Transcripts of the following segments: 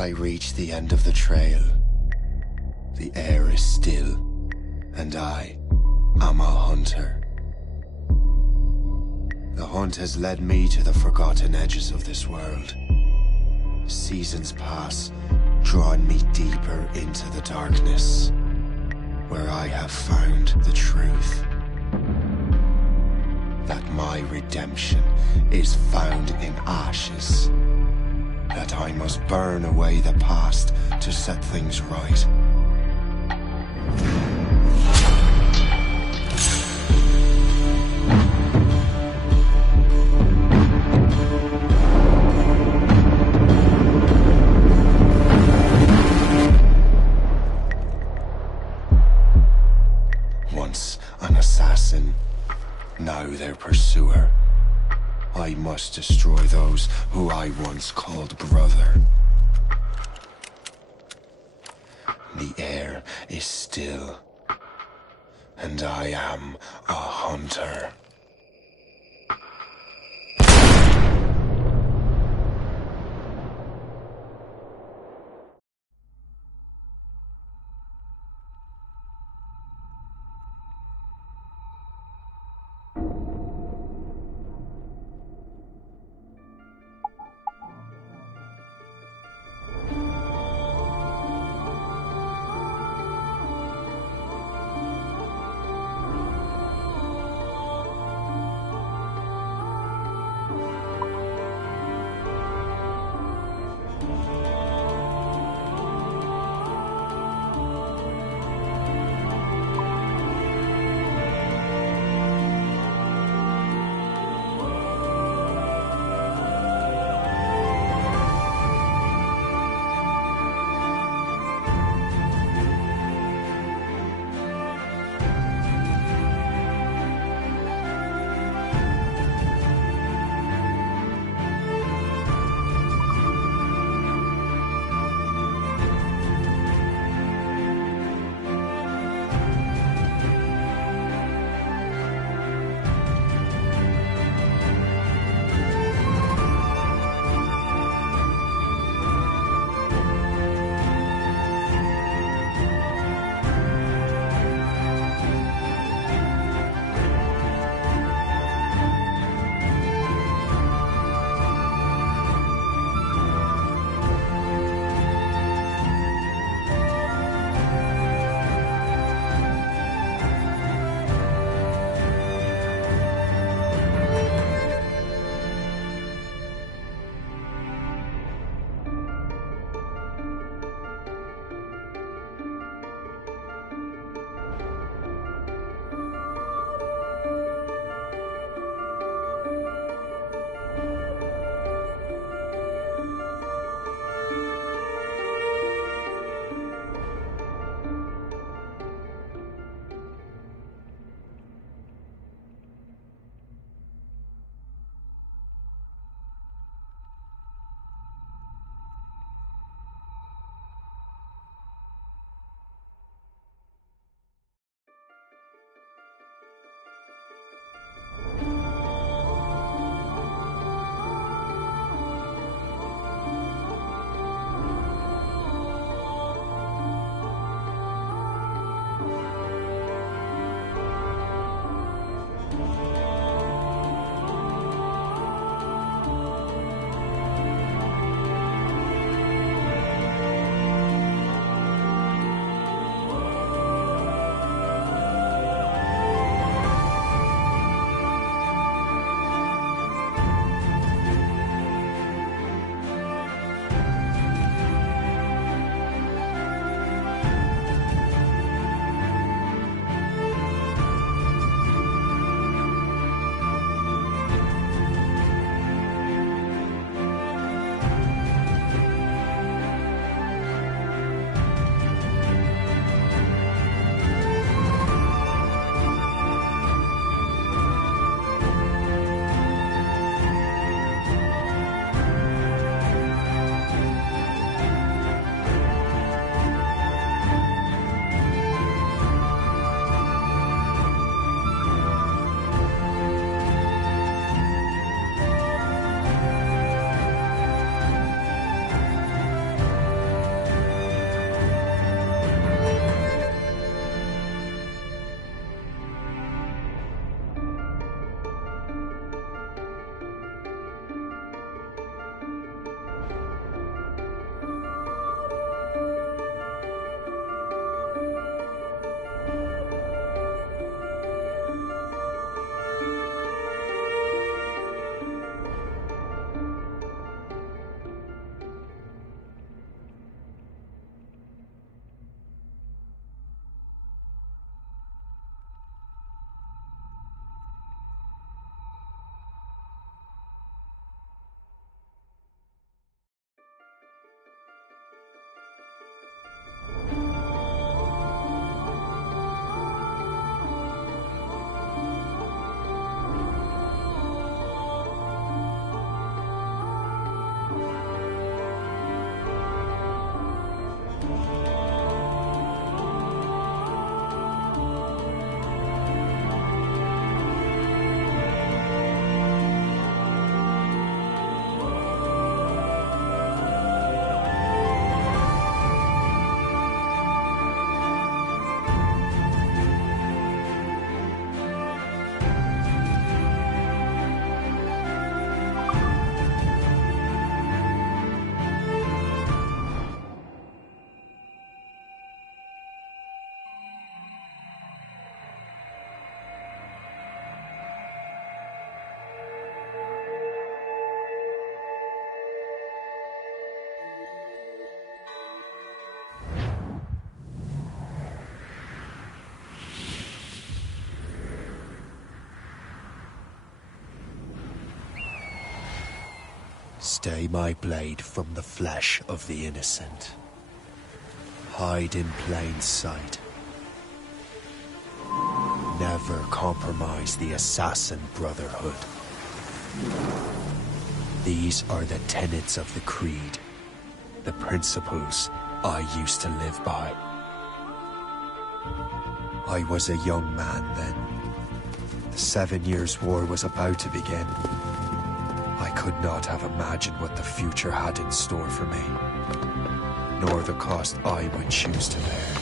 I reach the end of the trail. The air is still, and I am a hunter. The hunt has led me to the forgotten edges of this world. Seasons pass, drawing me deeper into the darkness, where I have found the truth. That my redemption is found in ashes. That I must burn away the past to set things right. Once an assassin, now their pursuer. I must destroy those who I once called brother. The air is still, and I am a hunter. Stay my blade from the flesh of the innocent. Hide in plain sight. Never compromise the Assassin Brotherhood. These are the tenets of the Creed, the principles I used to live by. I was a young man then. The 7 Years' War was about to begin. I could not have imagined what the future had in store for me, nor the cost I would choose to bear.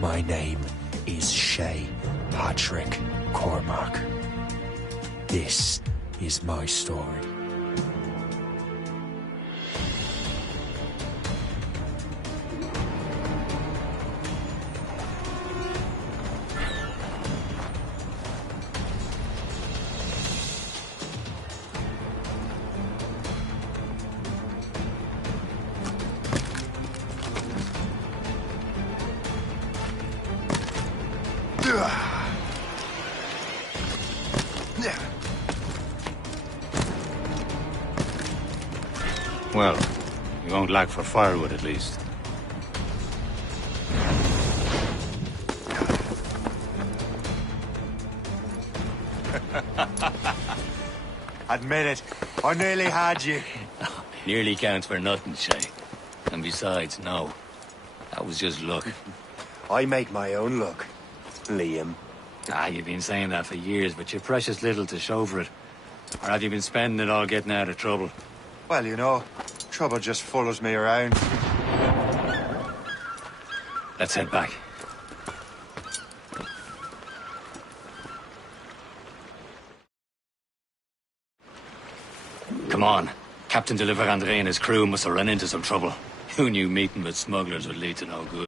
My name is Shay Patrick Cormac. This is my story. Well, you won't lack for firewood at least. Admit it, I nearly had you. Nearly counts for nothing, Shay. And besides, no. That was just luck. I make my own luck, Liam. You've been saying that for years, but you've precious little to show for it. Or have you been spending it all getting out of trouble? Well, you know, trouble just follows me around. Let's head back. Come on. Captain de Andre and his crew must have run into some trouble. Who knew meeting with smugglers would lead to no good?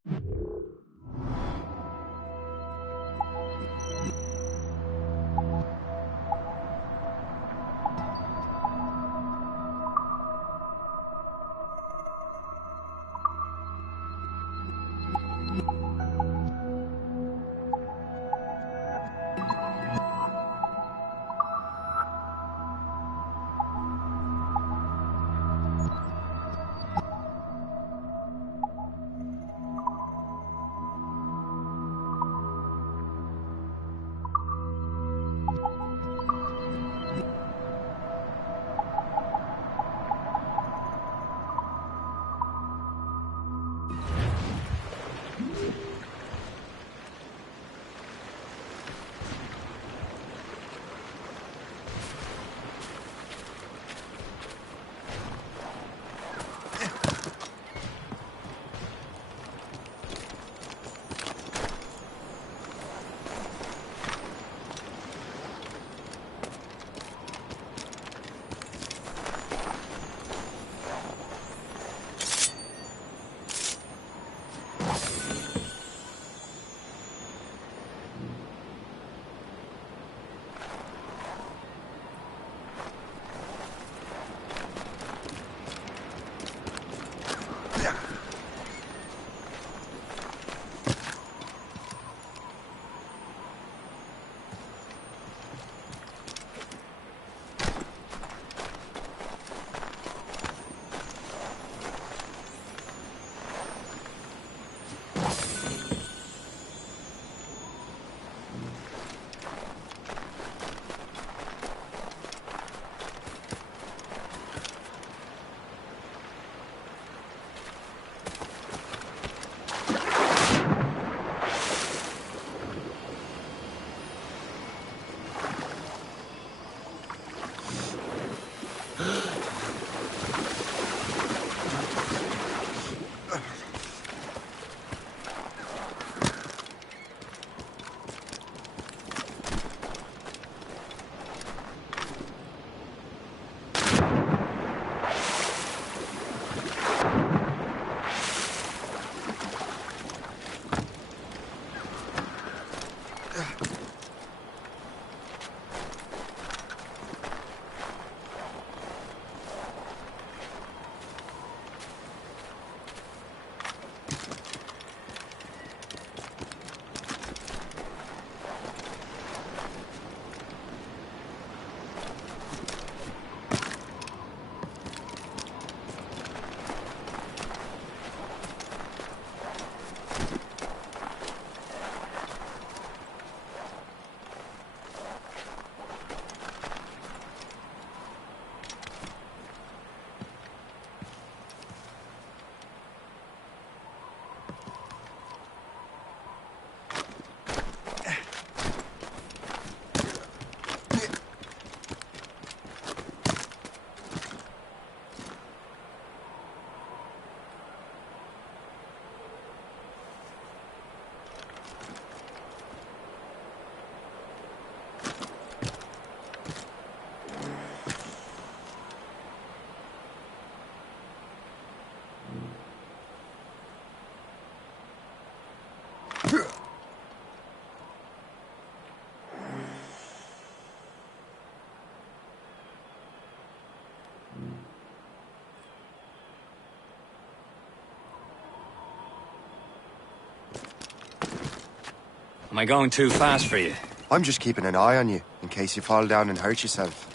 Am I going too fast for you? I'm just keeping an eye on you, in case you fall down and hurt yourself.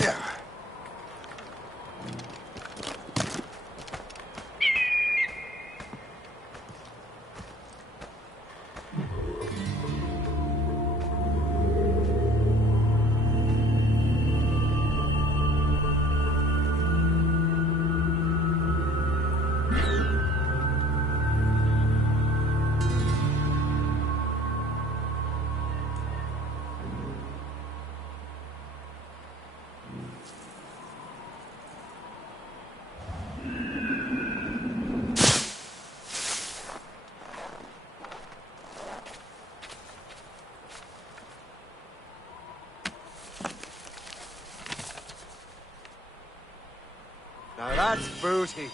Yeah. Now that's booty.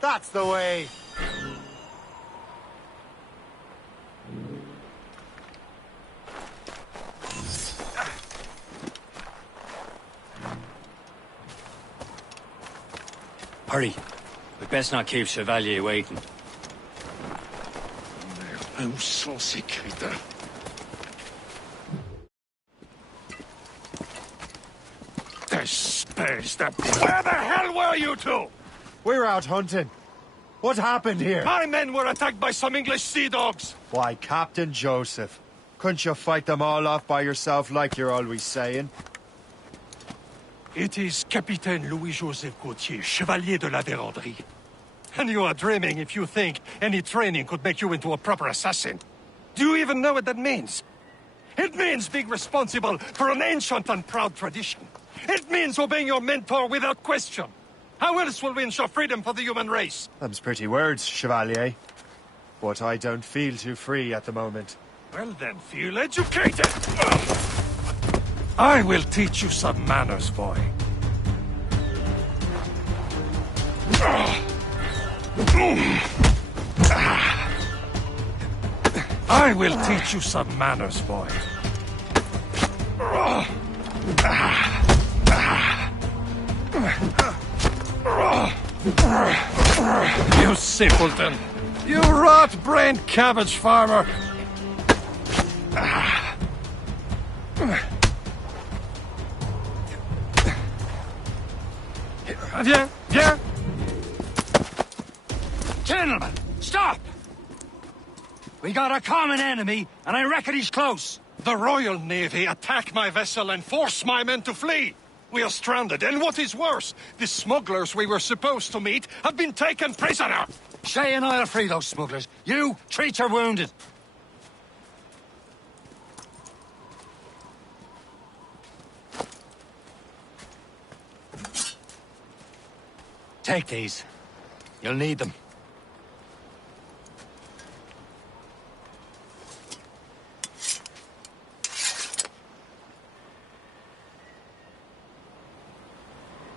That's the way. Hurry. We'd best not keep Chevalier waiting. Où sont ces crétins? Espèce de... Where the hell were you two? We're out hunting. What happened here? My men were attacked by some English sea dogs. Why, Captain Joseph. Couldn't you fight them all off by yourself like you're always saying? It is Capitaine Louis-Joseph Gauthier, Chevalier de la Vérendrye. And you are dreaming if you think any training could make you into a proper assassin. Do you even know what that means? It means being responsible for an ancient and proud tradition. It means obeying your mentor without question. How else will we ensure freedom for the human race? Them's pretty words, Chevalier. But I don't feel too free at the moment. Well then, feel educated! I will teach you some manners, boy. I will teach you some manners, boy. You simpleton! You rot-brained cabbage farmer! Viens, viens! Gentlemen, stop! We got a common enemy, and I reckon he's close. The Royal Navy attack my vessel and force my men to flee! We are stranded, and what is worse, the smugglers we were supposed to meet have been taken prisoner! Shay and I'll free those smugglers. You, treat your wounded. Take these. You'll need them.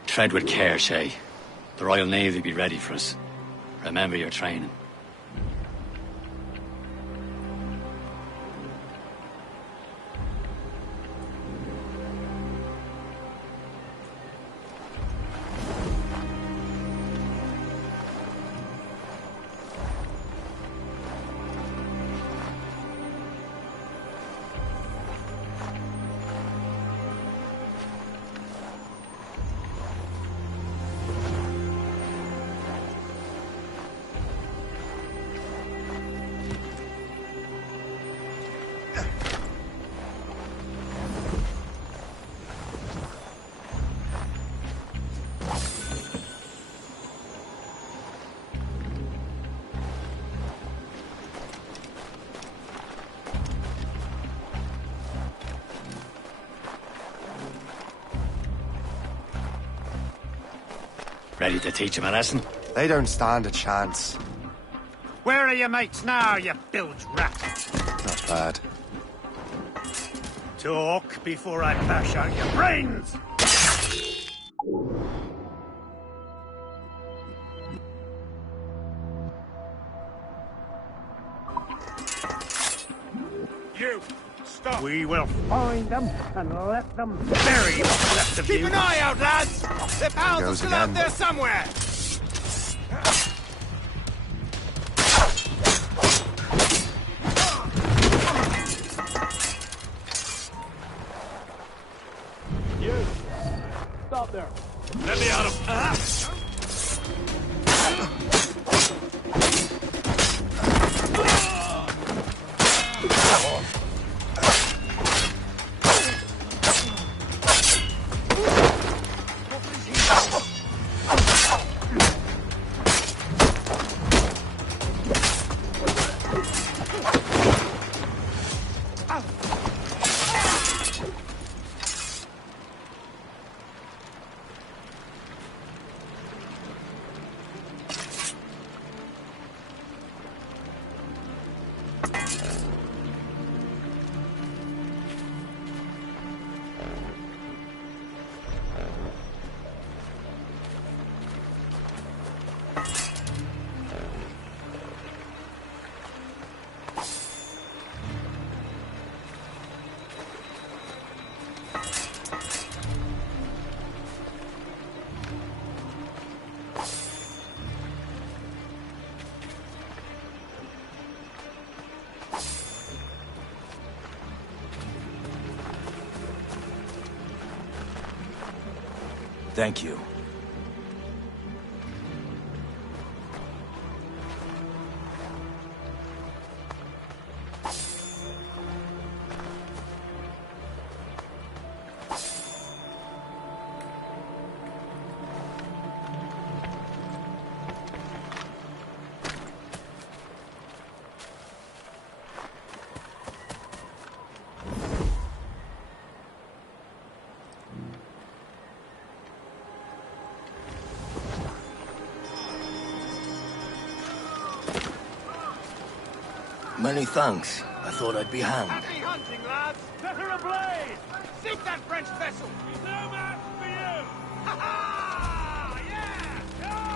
Tread with care, Shay. The Royal Navy be ready for us. Remember your training. Ready to teach him a lesson? They don't stand a chance. Where are your mates now, you bilge rat? Not bad. Talk before I bash out your brains! You! Stop! We will find them and let them bury what's left of you. Keep an eye out, lads! Their pals are still out there somewhere! You! Stop there! Let me out of... Thank you. Many thanks. I thought I'd be hanged. Happy hunting, lads! Set her ablaze! Sink that French vessel! He's no match for you! Ha ha! Yeah! Yeah!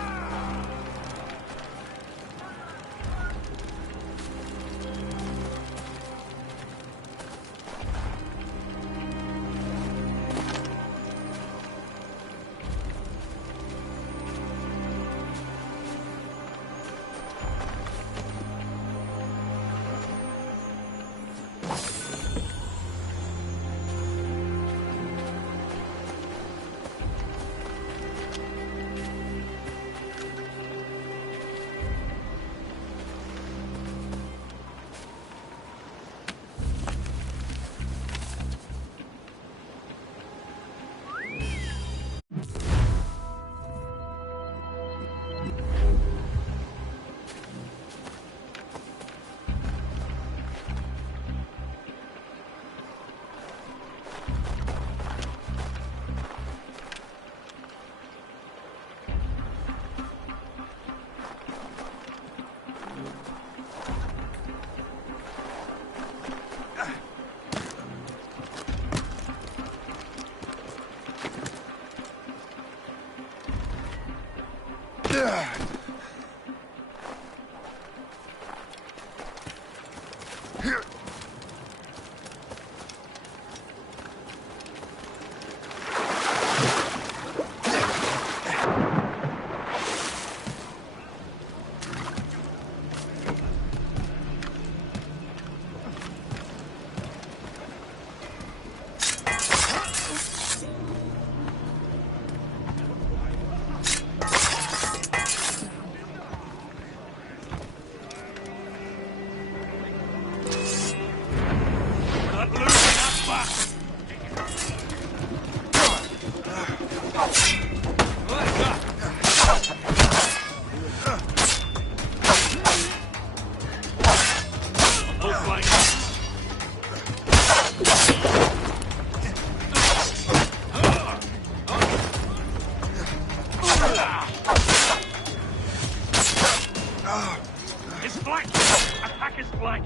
His flank! Attack his flank!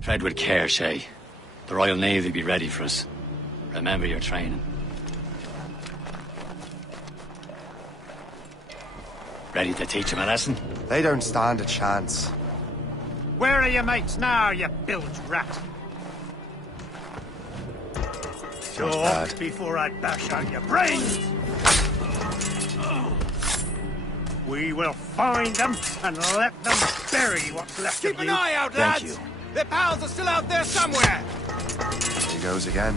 Tread with care, Shay. The Royal Navy be ready for us. Remember your training. Ready to teach him a lesson? They don't stand a chance. Where are your mates now, you bilge rat? Show up before I bash out your brains! We will find them and let them bury what's left of you. Keep an eye out, Thank lads! you. Their pals are still out there somewhere! He goes again.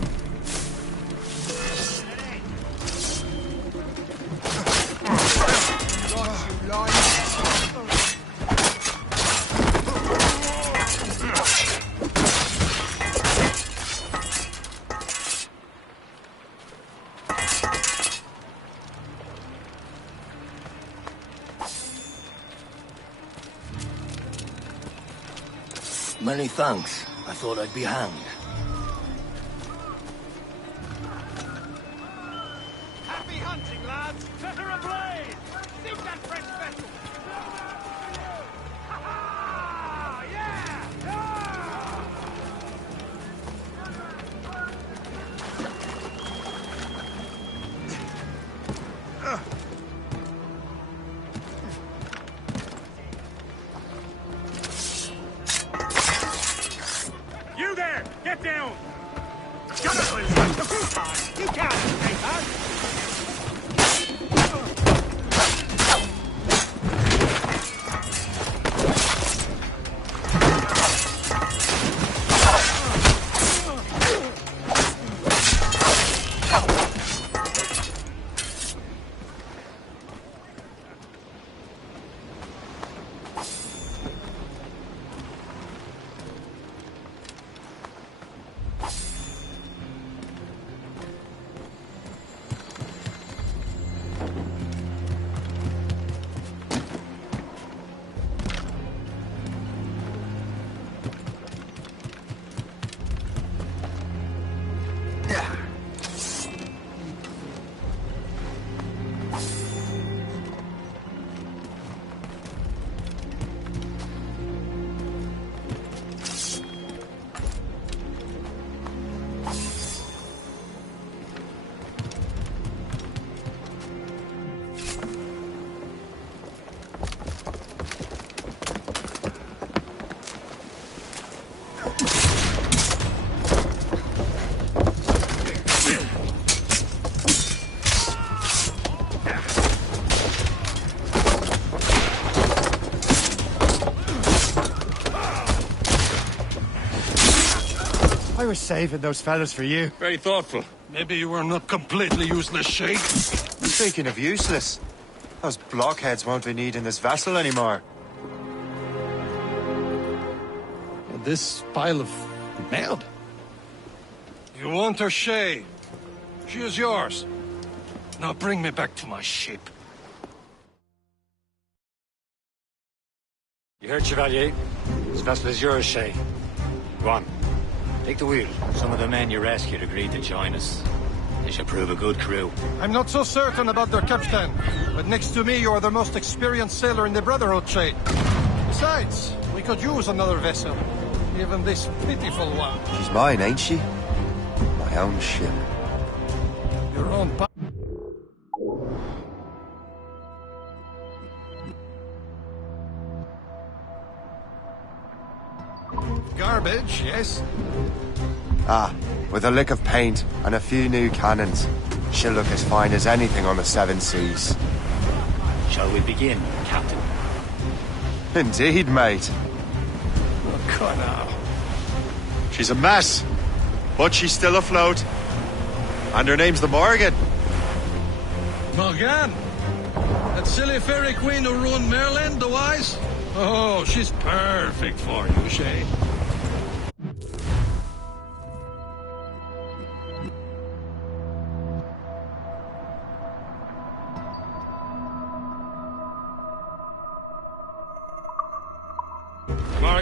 Many thanks. I thought I'd be hanged. Happy hunting, lads! Set her ablaze! Sink that French vessel! Ha ha! Yeah! Yeah! You there! Get down! Shut up, Will! You can't escape us! I was saving those fellas for you. Very thoughtful. Maybe you were not completely useless, Shay. Speaking of useless, those blockheads won't be needing this vessel anymore. This pile of mud. You want her, Shay? She is yours. Now bring me back to my ship. You heard, Chevalier? This vessel is yours, Shay. Go on. Take the wheel. Some of the men you rescued agreed to join us. They should prove a good crew. I'm not so certain about their captain, but next to me you are the most experienced sailor in the Brotherhood trade. Besides, we could use another vessel. Even this pitiful one. She's mine, ain't she? My own ship. Your own garbage, yes? Ah, with a lick of paint and a few new cannons, she'll look as fine as anything on the Seven Seas. Shall we begin, Captain? Indeed, mate. Oh, God, now. She's a mess, but she's still afloat. And her name's the Morgan. Morgan? That silly fairy queen who ruined Merlin, the wise? Oh, she's perfect for you, Shay.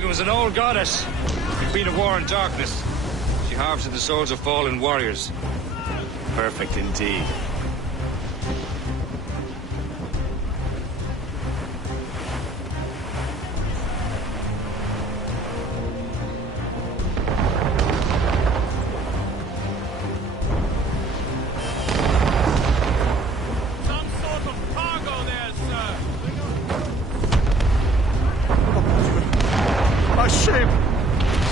Morrigan was an old goddess. Queen of war and darkness. She harvested the souls of fallen warriors. Perfect indeed. Some sort of cargo there, sir. A ship!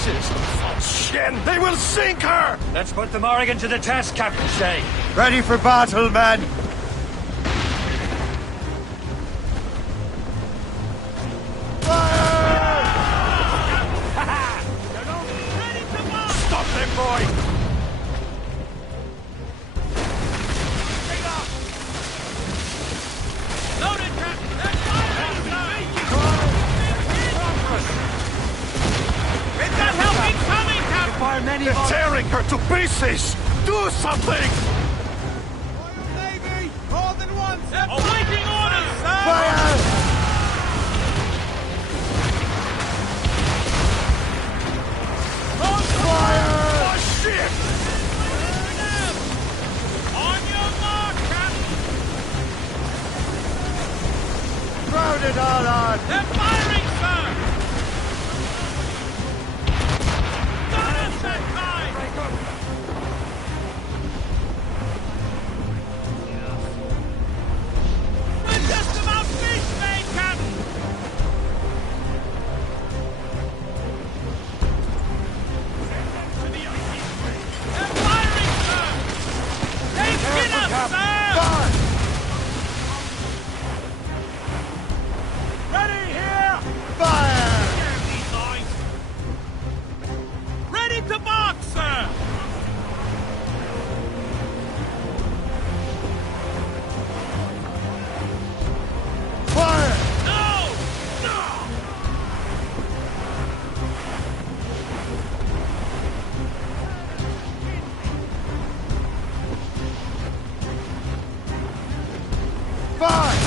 Citizen von Shen! They will sink her! Let's put the Morrigan to the test, Captain Shay. Ready for battle, men! Stop them, boy! Loaded, Captain. They're firing, sir. We've got help incoming, Captain. Fire many They're tearing her to pieces! Do something! Navy! More than once! Awaiting orders, sir. Fire! Oh, shit! On your mark, Captain. Crowd it all on! They're firing, sir. Gunners that time. We're just about finished, mate, Captain. They're firing, sir. They've hit us, sir. Ready here. Fire! Ready to box, sir. Fire! No! No! Fire!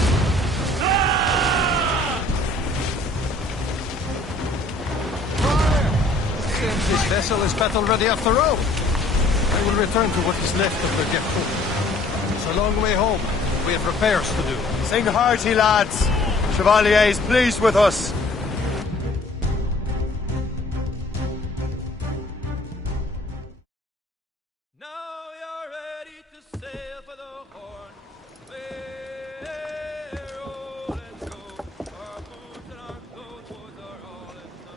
Seems this vessel is battle-ready after all. I will return to what is left of the Geppo. It's a long way home. We have repairs to do. Sing hearty, lads! Chevalier is pleased with us. Now you're ready to sail for the Horn. We're rolling go. Our boots and our clothes are all in the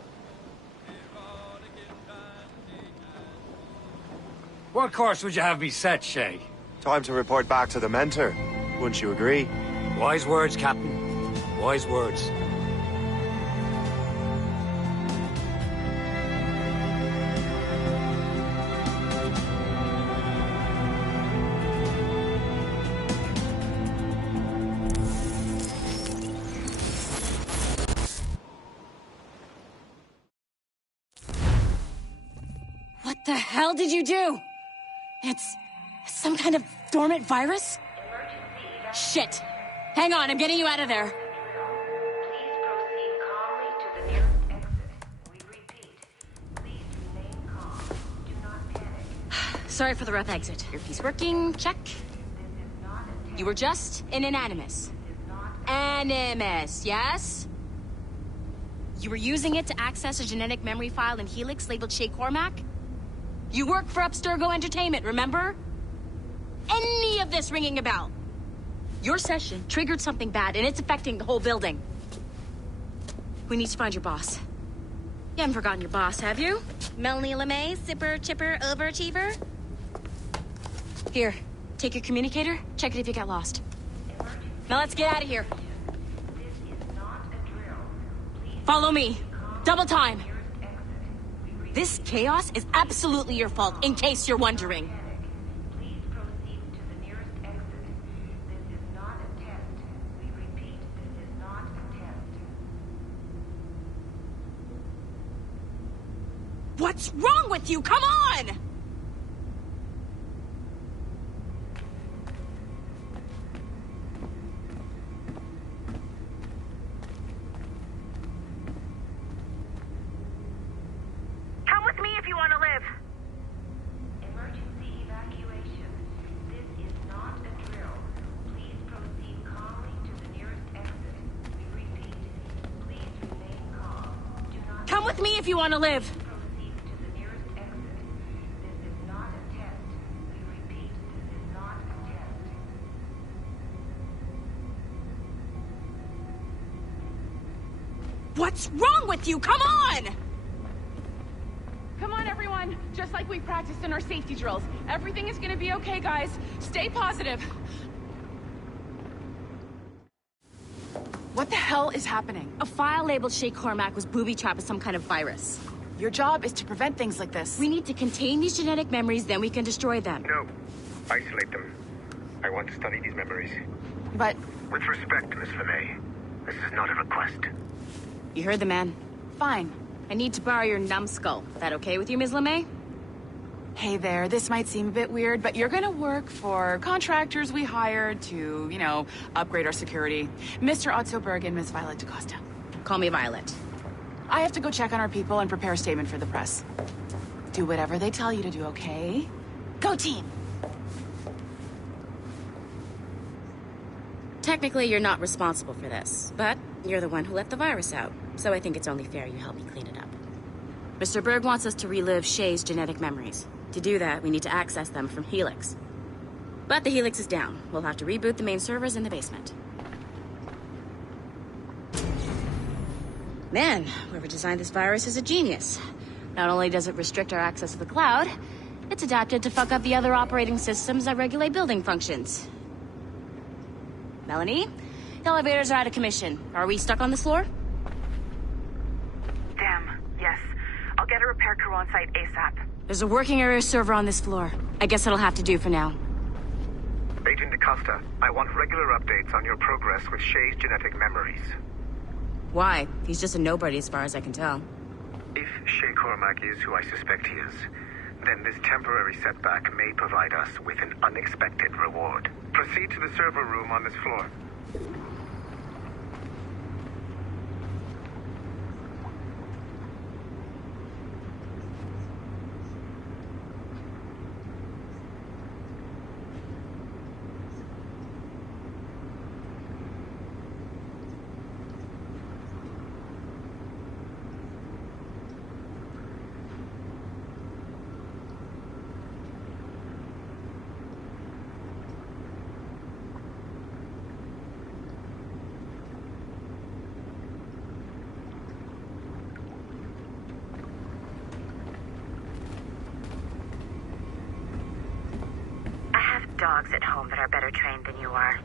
erotic dancing and What course would you have me set, Shay? Time to report back to the mentor. Wouldn't you agree? Wise words, Captain. Wise words. What the hell did you do? It's some kind of dormant virus? Shit! Hang on, I'm getting you out of there. Please proceed calmly to the nearest exit. We repeat, please remain calm. Do not panic. Sorry for the rough exit. Earpiece working, check. This is not a test. You were just in an animus. This is not Animus, yes? You were using it to access a genetic memory file in Helix labeled Shay Cormac? You work for Abstergo Entertainment, remember? Any of this ringing a bell? Your session triggered something bad, and it's affecting the whole building. We need to find your boss. You haven't forgotten your boss, have you? Melanie LeMay, zipper, chipper, overachiever? Here, take your communicator, check it if you got lost. Now let's get out of here. This is not a drill. Please Follow me. Double time. nearest exit. We repeat, This chaos is absolutely your fault, in case you're wondering. please proceed to the nearest exit. This is not a test. We repeat, this is not a test. What's wrong with you? Come on! if you want to live. Proceed to the nearest exit. This is not a test. We repeat, this is not a test. What's wrong with you? Come on! Come on, everyone. Just like we practiced in our safety drills. Everything is gonna be okay, guys. Stay positive. What the hell is happening? A file labeled Shay Cormac was booby-trapped with some kind of virus. Your job is to prevent things like this. We need to contain these genetic memories, then we can destroy them. No. Isolate them. I want to study these memories. But... With respect, Miss LeMay, this is not a request. You heard the man. Fine. I need to borrow your numbskull. That okay with you, Ms. LeMay? Hey there, this might seem a bit weird, but you're gonna work for contractors we hired to, you know, upgrade our security. Mr. Otto Berg and Miss Violet DaCosta. Call me Violet. I have to go check on our people and prepare a statement for the press. Do whatever they tell you to do, okay? Go team! Technically, you're not responsible for this, but you're the one who let the virus out, so I think it's only fair you help me clean it up. Mr. Berg wants us to relive Shay's genetic memories. To do that, we need to access them from Helix. But the Helix is down. We'll have to reboot the main servers in the basement. Man, whoever designed this virus is a genius. Not only does it restrict our access to the cloud, it's adapted to fuck up the other operating systems that regulate building functions. Melanie? The elevators are out of commission. Are we stuck on this floor? Damn, yes. I'll get a repair crew on site ASAP. There's a working area server on this floor. I guess it'll have to do for now. Agent DaCosta, I want regular updates on your progress with Shay's genetic memories. Why? He's just a nobody as far as I can tell. If Shay Cormac is who I suspect he is, then this temporary setback may provide us with an unexpected reward. Proceed to the server room on this floor. Dogs at home that are better trained than you are.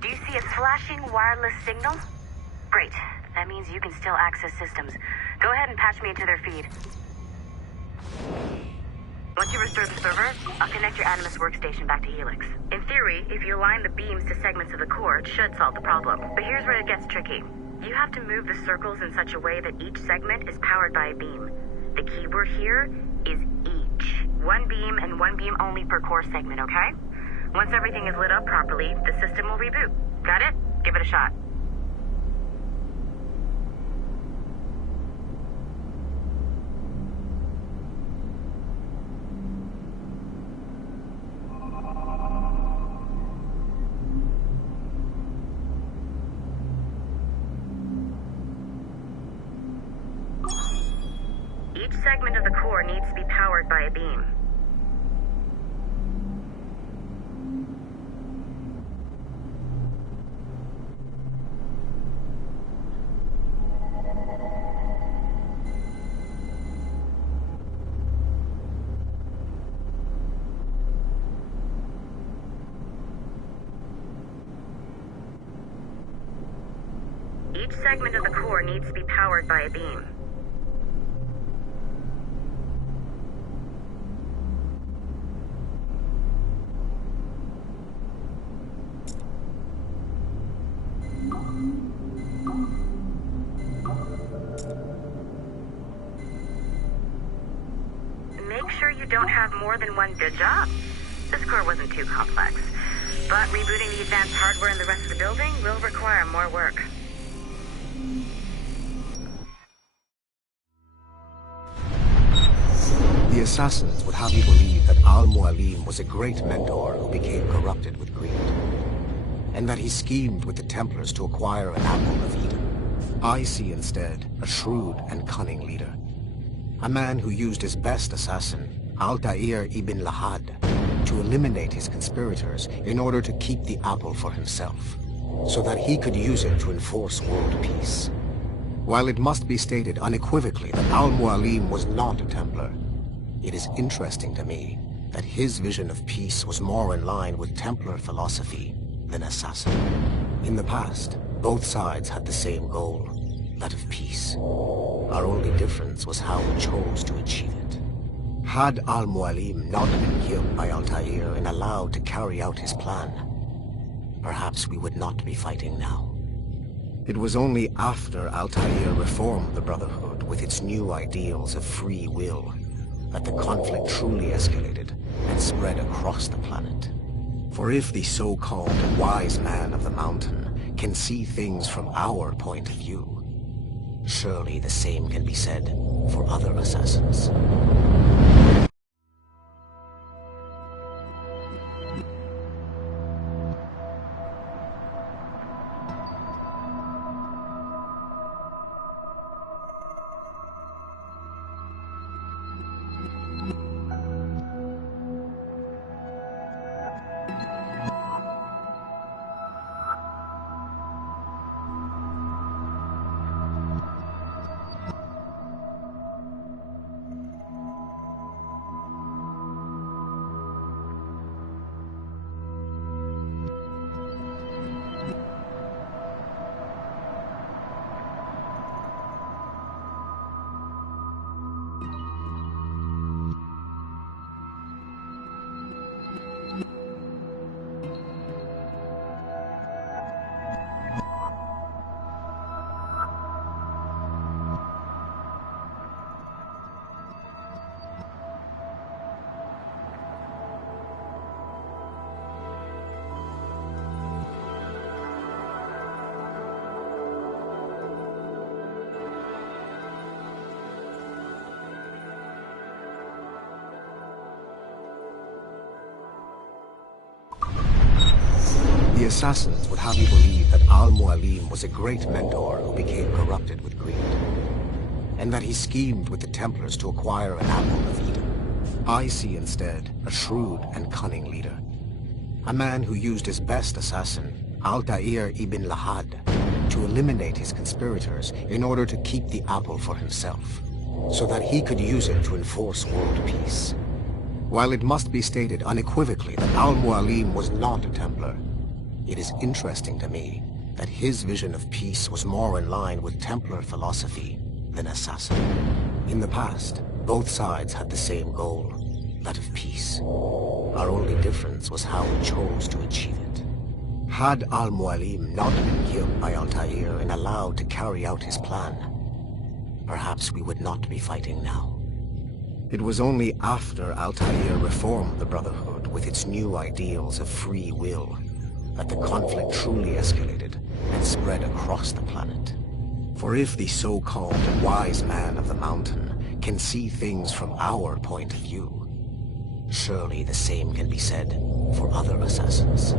Do you see a flashing wireless signal? Great. That means you can still access systems. Go ahead and patch me into their feed. Once you restore the server, I'll connect your Animus workstation back to Helix. In theory, if you align the beams to segments of the core, it should solve the problem. But here's where it gets tricky. You have to move the circles in such a way that each segment is powered by a beam. The keyword here is each. One beam and one beam only per core segment, okay? Once everything is lit up properly, the system will reboot. Got it? Give it a shot. Each segment of the core needs to be powered by a beam. Each segment of the core needs to be powered by a beam. Make sure you don't have more than one good job. This core wasn't too complex, but rebooting the advanced hardware in the rest of the building will require more work. The assassins would have you believe that Al-Mualim was a great mentor who became corrupted with greed, and that he schemed with the Templars to acquire an apple of Eden. I see instead a shrewd and cunning leader, a man who used his best assassin, Altair ibn Lahad, to eliminate his conspirators in order to keep the apple for himself, so that he could use it to enforce world peace. While it must be stated unequivocally that Al-Mualim was not a Templar, it is interesting to me that his vision of peace was more in line with Templar philosophy than assassin. In the past, both sides had the same goal, that of peace. Our only difference was how we chose to achieve it. Had Al-Mualim not been killed by Altair and allowed to carry out his plan, perhaps we would not be fighting now. It was only after Altair reformed the Brotherhood with its new ideals of free will that the conflict truly escalated and spread across the planet. For if the so-called wise man of the mountain can see things from our point of view, surely the same can be said for other assassins. The assassins would have you believe that Al-Mualim was a great mentor who became corrupted with greed, and that he schemed with the Templars to acquire an apple of Eden. I see instead a shrewd and cunning leader, a man who used his best assassin, Altair ibn Lahad, to eliminate his conspirators in order to keep the apple for himself, so that he could use it to enforce world peace. While it must be stated unequivocally that Al-Mualim was not a Templar, it is interesting to me that his vision of peace was more in line with Templar philosophy than assassin. In the past, both sides had the same goal, that of peace. Our only difference was how we chose to achieve it. Had Al-Mualim not been killed by Altair and allowed to carry out his plan, perhaps we would not be fighting now. It was only after Altair reformed the Brotherhood with its new ideals of free will that the conflict truly escalated and spread across the planet. For if the so-called wise man of the mountain can see things from our point of view, surely the same can be said for other assassins.